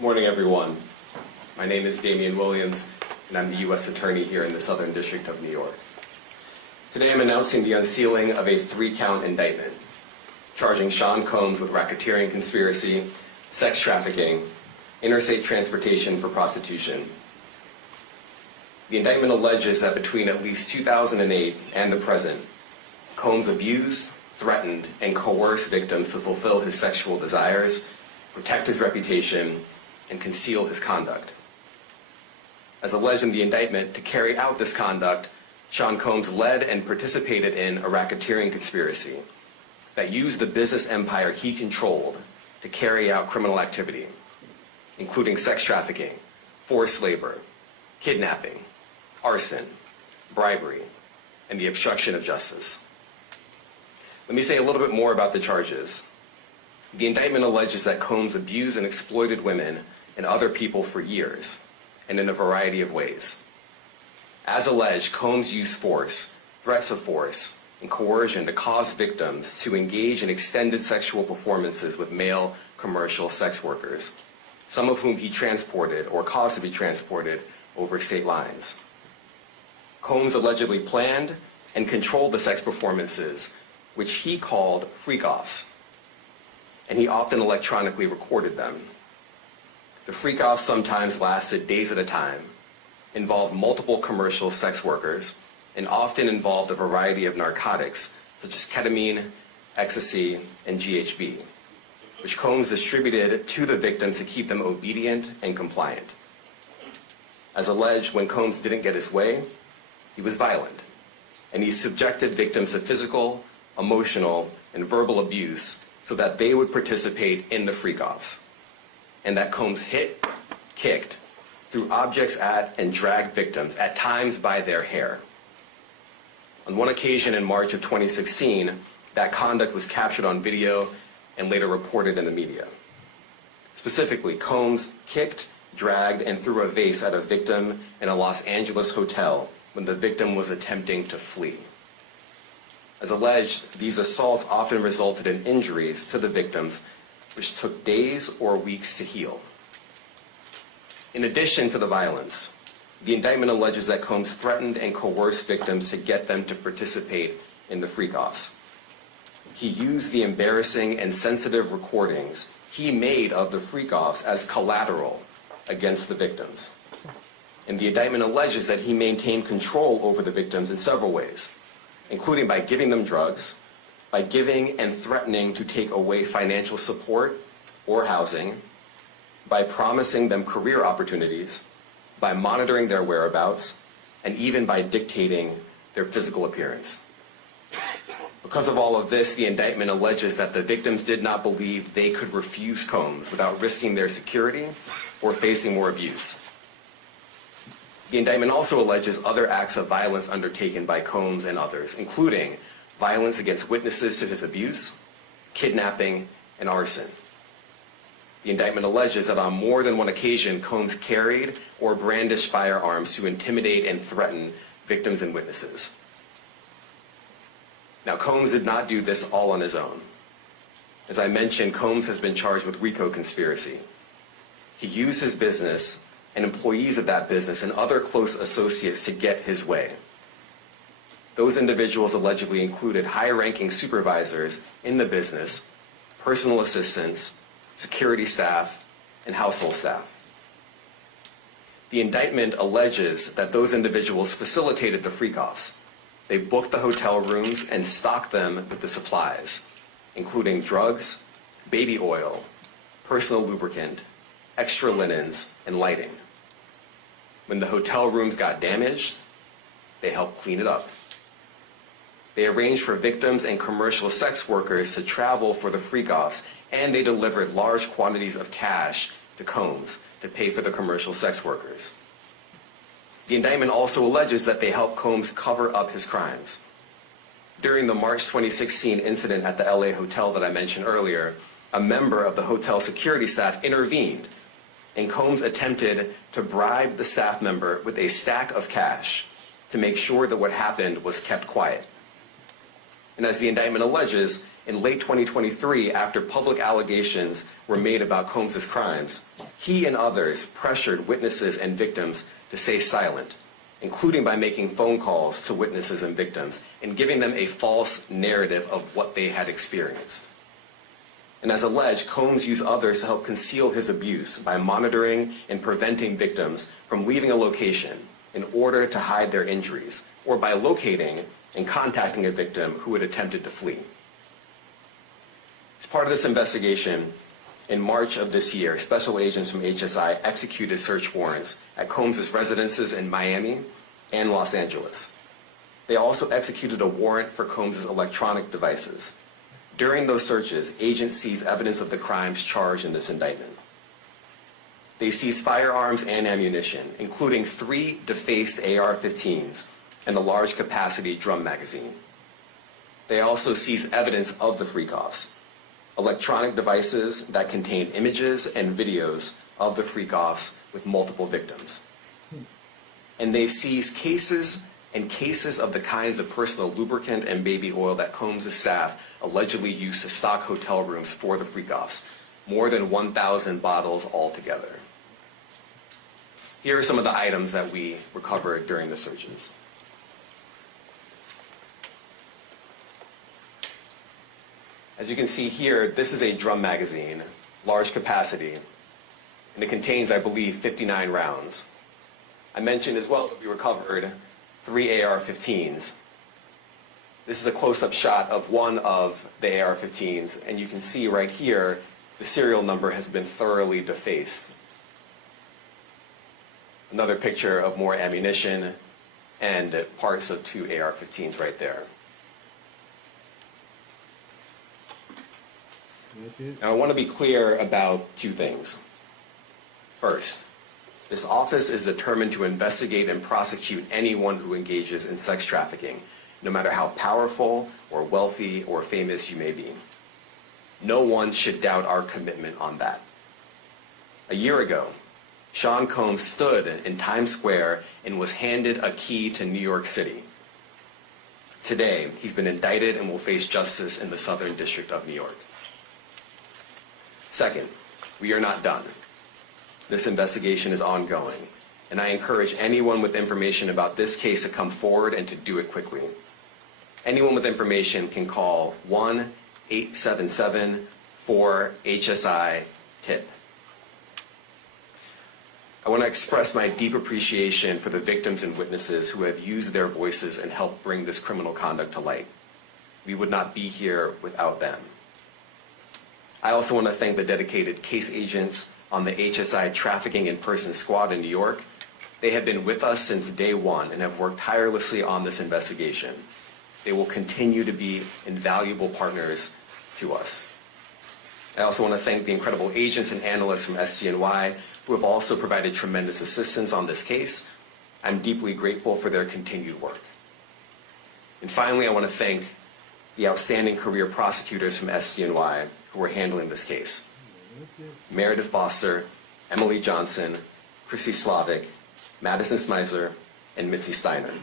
Morning, everyone. My name is Damian Williams, and I'm the U.S. Attorney here in the Southern District of New York. Today I'm announcing the unsealing of a 3-count indictment, charging Sean Combs with racketeering conspiracy, sex trafficking, interstate transportation for prostitution. The indictment alleges that between at least 2008 and the present, Combs abused, threatened, and coerced victims to fulfill his sexual desires, protect his reputation, and conceal his conduct. As alleged in the indictment, to carry out this conduct, Sean Combs led and participated in a racketeering conspiracy that used the business empire he controlled to carry out criminal activity, including sex trafficking, forced labor, kidnapping, arson, bribery, and the obstruction of justice. Let me say a little bit more about the charges. The indictment alleges that Combs abused and exploited women and other people for years, and in a variety of ways. As alleged, Combs used force, threats of force, and coercion to cause victims to engage in extended sexual performances with male commercial sex workers, some of whom he transported or caused to be transported over state lines. Combs allegedly planned and controlled the sex performances, which he called freak-offs, and he often electronically recorded them. The freak-offs sometimes lasted days at a time, involved multiple commercial sex workers, and often involved a variety of narcotics such as ketamine, ecstasy, and GHB, which Combs distributed to the victims to keep them obedient and compliant. As alleged, when Combs didn't get his way, he was violent, and he subjected victims to physical, emotional, and verbal abuse so that they would participate in the freak-offs, and that Combs hit, kicked, threw objects at, and dragged victims, at times by their hair. On one occasion in March of 2016, that conduct was captured on video and later reported in the media. Specifically, Combs kicked, dragged, and threw a vase at a victim in a Los Angeles hotel when the victim was attempting to flee. As alleged, these assaults often resulted in injuries to the victims, which took days or weeks to heal. In addition to the violence, the indictment alleges that Combs threatened and coerced victims to get them to participate in the freak-offs. He used the embarrassing and sensitive recordings he made of the freak-offs as collateral against the victims. And the indictment alleges that he maintained control over the victims in several ways, including by giving them drugs, by giving and threatening to take away financial support or housing, by promising them career opportunities, by monitoring their whereabouts, and even by dictating their physical appearance. Because of all of this, the indictment alleges that the victims did not believe they could refuse Combs without risking their security or facing more abuse. The indictment also alleges other acts of violence undertaken by Combs and others, including violence against witnesses to his abuse, kidnapping, and arson. The indictment alleges that on more than one occasion, Combs carried or brandished firearms to intimidate and threaten victims and witnesses. Now, Combs did not do this all on his own. As I mentioned, Combs has been charged with RICO conspiracy. He used his business and employees of that business and other close associates to get his way. Those individuals allegedly included high-ranking supervisors in the business, personal assistants, security staff, and household staff. The indictment alleges that those individuals facilitated the freak-offs. They booked the hotel rooms and stocked them with the supplies, including drugs, baby oil, personal lubricant, extra linens, and lighting. When the hotel rooms got damaged, they helped clean it up. They arranged for victims and commercial sex workers to travel for the freak-offs, and they delivered large quantities of cash to Combs to pay for the commercial sex workers. The indictment also alleges that they helped Combs cover up his crimes. During the March 2016 incident at the LA hotel that I mentioned earlier, a member of the hotel security staff intervened, and Combs attempted to bribe the staff member with a stack of cash to make sure that what happened was kept quiet. And as the indictment alleges, in late 2023, after public allegations were made about Combs's crimes, he and others pressured witnesses and victims to stay silent, including by making phone calls to witnesses and victims and giving them a false narrative of what they had experienced. And as alleged, Combs used others to help conceal his abuse by monitoring and preventing victims from leaving a location in order to hide their injuries, or by locating and contacting a victim who had attempted to flee. As part of this investigation, in March of this year, special agents from HSI executed search warrants at Combs's residences in Miami and Los Angeles. They also executed a warrant for Combs's electronic devices. During those searches, agents seized evidence of the crimes charged in this indictment. They seized firearms and ammunition, including 3 defaced AR-15s and a large capacity drum magazine. They also seized evidence of the freak-offs, electronic devices that contain images and videos of the freak-offs with multiple victims. And they seized cases and cases of the kinds of personal lubricant and baby oil that Combs' staff allegedly used to stock hotel rooms for the freak-offs, more than 1,000 bottles altogether. Here are some of the items that we recovered during the searches. As you can see here, this is a drum magazine, large capacity, and it contains, I believe, 59 rounds. I mentioned as well that we recovered 3 AR-15s. This is a close-up shot of one of the AR-15s, and you can see right here, the serial number has been thoroughly defaced. Another picture of more ammunition and parts of 2 AR-15s right there. Now, I want to be clear about 2 things. First, this office is determined to investigate and prosecute anyone who engages in sex trafficking, no matter how powerful or wealthy or famous you may be. No one should doubt our commitment on that. A year ago, Sean Combs stood in Times Square and was handed a key to New York City. Today, he's been indicted and will face justice in the Southern District of New York. Second, we are not done. This investigation is ongoing, and I encourage anyone with information about this case to come forward and to do it quickly. Anyone with information can call 1-877-4HSI-TIP. I want to express my deep appreciation for the victims and witnesses who have used their voices and helped bring this criminal conduct to light. We would not be here without them. I also want to thank the dedicated case agents on the HSI Trafficking in Person Squad in New York. They have been with us since day one and have worked tirelessly on this investigation. They will continue to be invaluable partners to us. I also want to thank the incredible agents and analysts from SCNY who have also provided tremendous assistance on this case. I'm deeply grateful for their continued work. And finally, I want to thank the outstanding career prosecutors from SCNY who are handling this case. Meredith Foster, Emily Johnson, Chrissy Slavic, Madison Smizer, and Mitzi Steiner,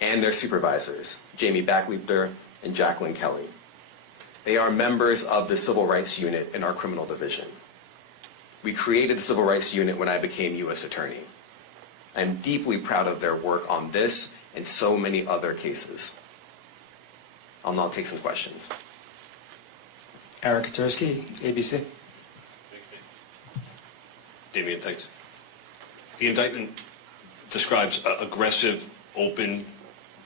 and their supervisors, Jamie Backleiter and Jacqueline Kelly. They are members of the Civil Rights Unit in our criminal division. We created the Civil Rights Unit when I became U.S. Attorney. I'm deeply proud of their work on this and so many other cases. I'll now take some questions. Eric Katursky, ABC. Thanks, Damien, thanks. The indictment describes aggressive, open,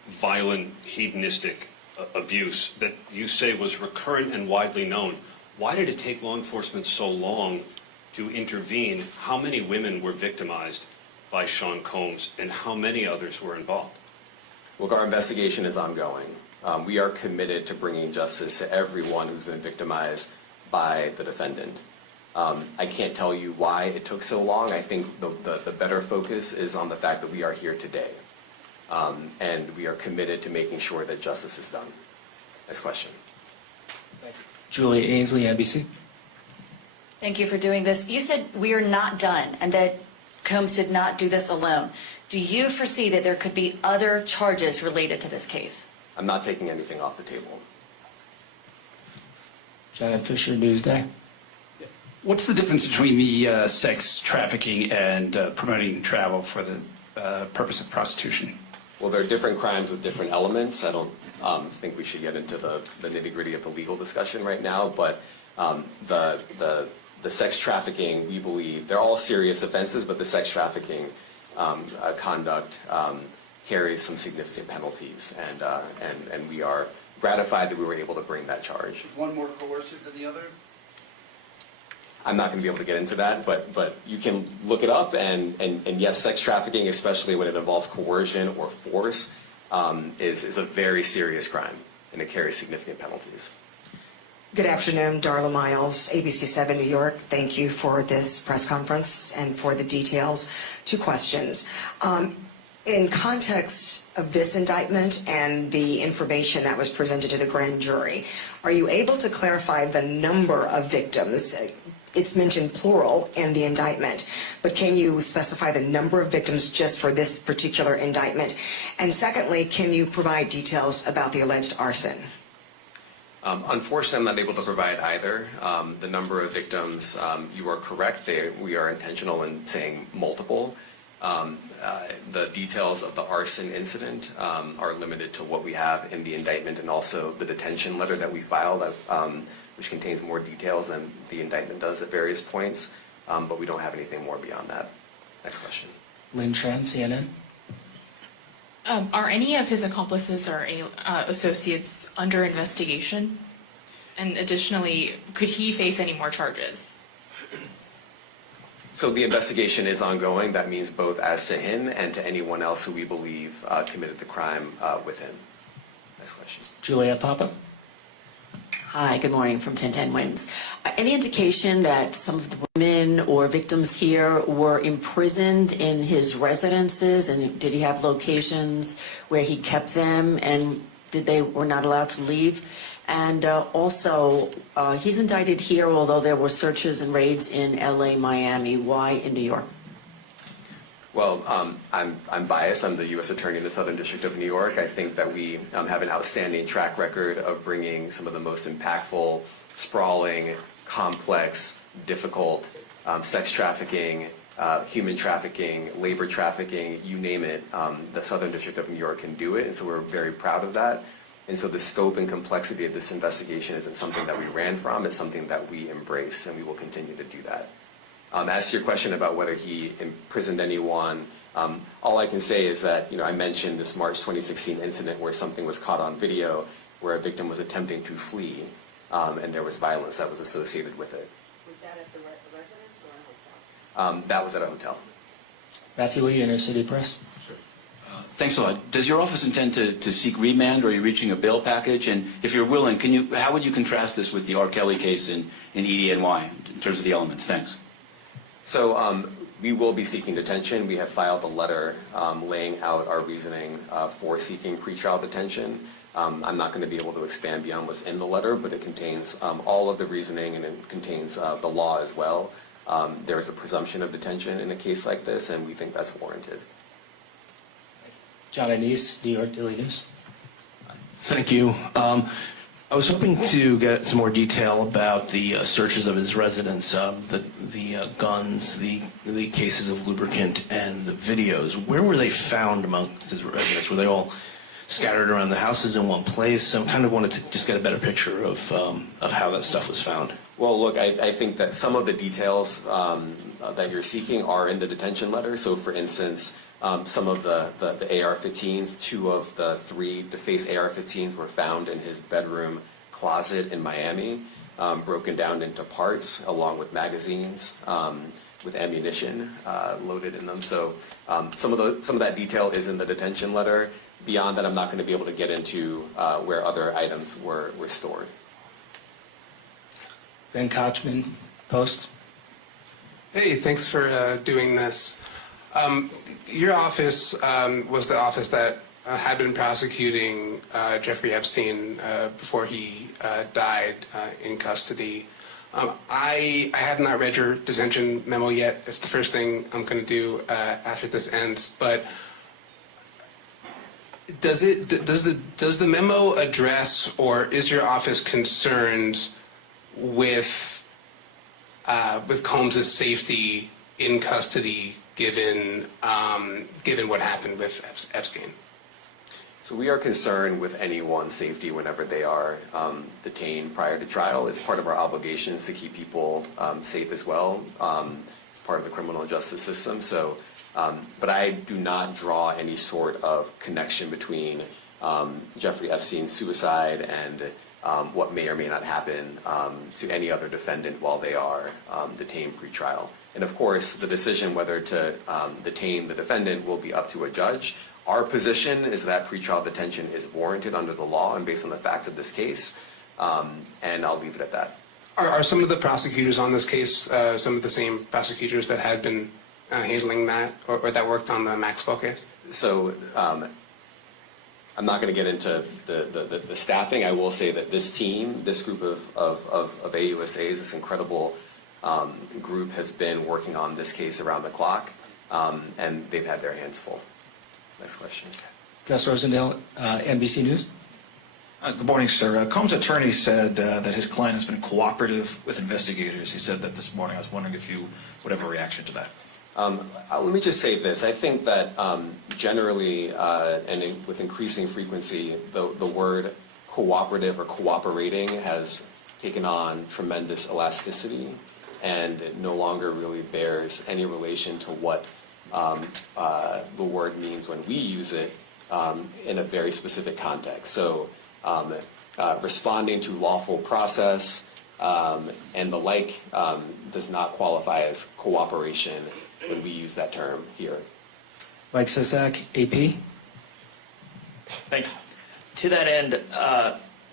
violent, hedonistic abuse that you say was recurrent and widely known. Why did it take law enforcement so long to intervene? How many women were victimized by Sean Combs, and how many others were involved? Look, our investigation is ongoing. We are committed to bringing justice to everyone who's been victimized by the defendant. I can't tell you why it took so long. I think the better focus is on the fact that we are here today. And we are committed to making sure that justice is done. Next question. Thank you. Julia Ainsley, NBC. Thank you for doing this. You said we are not done and that Combs did not do this alone. Do you foresee that there could be other charges related to this case? I'm not taking anything off the table. Janet Fisher, Newsday. What's the difference between the sex trafficking and promoting travel for the purpose of prostitution? Well, there are different crimes with different elements. I don't think we should get into the nitty-gritty of the legal discussion right now, but the sex trafficking, we believe, they're all serious offenses, but the sex trafficking conduct carries some significant penalties, and we are gratified that we were able to bring that charge. Is one more coercive than the other? I'm not going to be able to get into that, but you can look it up, and yes, sex trafficking, especially when it involves coercion or force, is a very serious crime, and it carries significant penalties. Good afternoon, Darla Miles, ABC7 New York. Thank you for this press conference and for the details. Two questions. In context of this indictment and the information that was presented to the grand jury, are you able to clarify the number of victims? It's mentioned plural in the indictment, but can you specify the number of victims just for this particular indictment? And secondly, can you provide details about the alleged arson? Unfortunately, I'm not able to provide either. The number of victims, you are correct. We are intentional in saying multiple. The details of the arson incident are limited to what we have in the indictment and also the detention letter that we filed, which contains more details than the indictment does at various points, but we don't have anything more beyond that. Next question. Lynn Tran, CNN. Are any of his accomplices or associates under investigation? And additionally, could he face any more charges? So the investigation is ongoing. That means both as to him and to anyone else who we believe committed the crime with him. Next question. Juliet Papa. Hi, good morning from 1010 Wins. Any indication that some of the women or victims here were imprisoned in his residences, and did he have locations where he kept them, and were not allowed to leave? And also, he's indicted here, although there were searches and raids in LA, Miami. Why in New York? Well, I'm biased. I'm the U.S. Attorney in the Southern District of New York. I think that we have an outstanding track record of bringing some of the most impactful, sprawling, complex, difficult sex trafficking, human trafficking, labor trafficking, you name it. The Southern District of New York can do it, and so we're very proud of that. And so the scope and complexity of this investigation isn't something that we ran from. It's something that we embrace, and we will continue to do that. As to your question about whether he imprisoned anyone, all I can say is that, I mentioned this March 2016 incident where something was caught on video where a victim was attempting to flee, and there was violence that was associated with it. Was that at the residence or a hotel? That was at a hotel. Matthew Lee, Inner City Press. Thanks a lot. Does your office intend to seek remand, or are you reaching a bail package? And if you're willing, how would you contrast this with the R. Kelly case in EDNY in terms of the elements? Thanks. So we will be seeking detention. We have filed a letter laying out our reasoning for seeking pretrial detention. I'm not going to be able to expand beyond what's in the letter, but it contains all of the reasoning, and it contains the law as well. There is a presumption of detention in a case like this, and we think that's warranted. John Anise, New York Daily News. Thank you. I was hoping to get some more detail about the searches of his residence, the guns, the cases of lubricant, and the videos. Where were they found amongst his residence? Were they all scattered around the houses in one place? I kind of wanted to just get a better picture of how that stuff was found. Well, look, I think that some of the details that you're seeking are in the detention letter. So, for instance, some of the AR-15s, 2 of the 3 defaced AR-15s were found in his bedroom closet in Miami, broken down into parts along with magazines with ammunition loaded in them. So some of that detail is in the detention letter. Beyond that, I'm not going to be able to get into where other items were stored. Ben Kochman, Post. Hey, thanks for doing this. Your office was the office that had been prosecuting Jeffrey Epstein before he died in custody. I have not read your detention memo yet. It's the first thing I'm going to do after this ends. But does the memo address, or is your office concerned with Combs' safety in custody, given what happened with Epstein? So we are concerned with anyone's safety whenever they are detained prior to trial. It's part of our obligations to keep people safe as well. It's part of the criminal justice system. So, but I do not draw any sort of connection between Jeffrey Epstein's suicide and what may or may not happen to any other defendant while they are detained pre-trial. And of course, the decision whether to detain the defendant will be up to a judge. Our position is that pretrial detention is warranted under the law and based on the facts of this case, and I'll leave it at that. Are some of the prosecutors on this case some of the same prosecutors that had been handling that, or that worked on the Maxwell case? So I'm not going to get into the staffing. I will say that this team, this group of AUSAs, this incredible group has been working on this case around the clock, and they've had their hands full. Next question. Gus Rosendale, NBC News. Good morning, sir. Combs' attorney said that his client has been cooperative with investigators. He said that this morning. I was wondering if you would have a reaction to that. Let me just say this. I think that generally and with increasing frequency, the word cooperative or cooperating has taken on tremendous elasticity and it no longer really bears any relation to what the word means when we use it in a very specific context. So responding to lawful process and the like does not qualify as cooperation when we use that term here. Mike Sisak, AP. Thanks. To that end,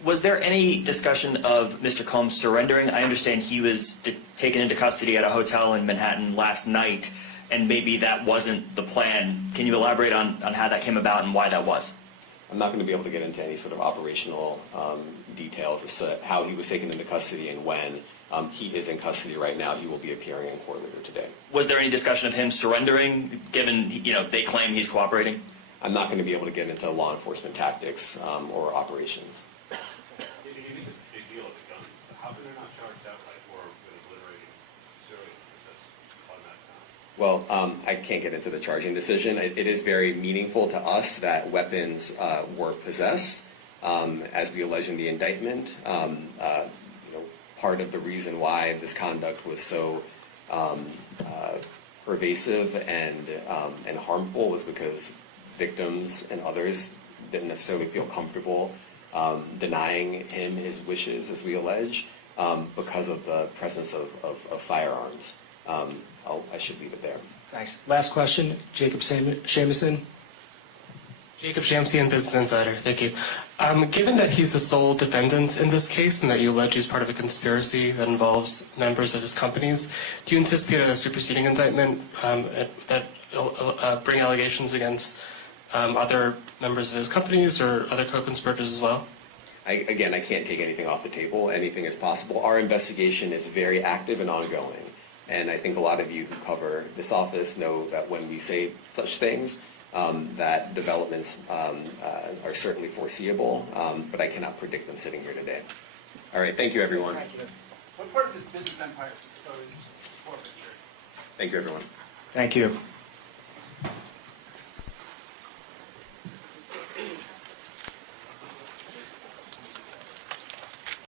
was there any discussion of Mr. Combs surrendering? I understand he was taken into custody at a hotel in Manhattan last night, and maybe that wasn't the plan. Can you elaborate on how that came about and why that was? I'm not going to be able to get into any sort of operational details as to how he was taken into custody and when. He is in custody right now. He will be appearing in court later today. Was there any discussion of him surrendering, given they claim he's cooperating? I'm not going to be able to get into law enforcement tactics or operations. Well, I can't get into the charging decision. It is very meaningful to us that weapons were possessed, as we allege in the indictment. Part of the reason why this conduct was so pervasive and harmful was because victims and others didn't necessarily feel comfortable denying him his wishes, as we allege, because of the presence of firearms. I should leave it there. Thanks. Last question, Jacob Shamison. Jacob Shamsian, Business Insider. Thank you. Given that he's the sole defendant in this case and that you allege he's part of a conspiracy that involves members of his companies, do you anticipate a superseding indictment that bring allegations against other members of his companies or other co-conspirators as well? Again, I can't take anything off the table. Anything is possible. Our investigation is very active and ongoing. And I think a lot of you who cover this office know that when we say such things, that developments are certainly foreseeable, but I cannot predict them sitting here today. All right, thank you, everyone. Thank you. What part of his business empire is exposed? Thank you, everyone. Thank you.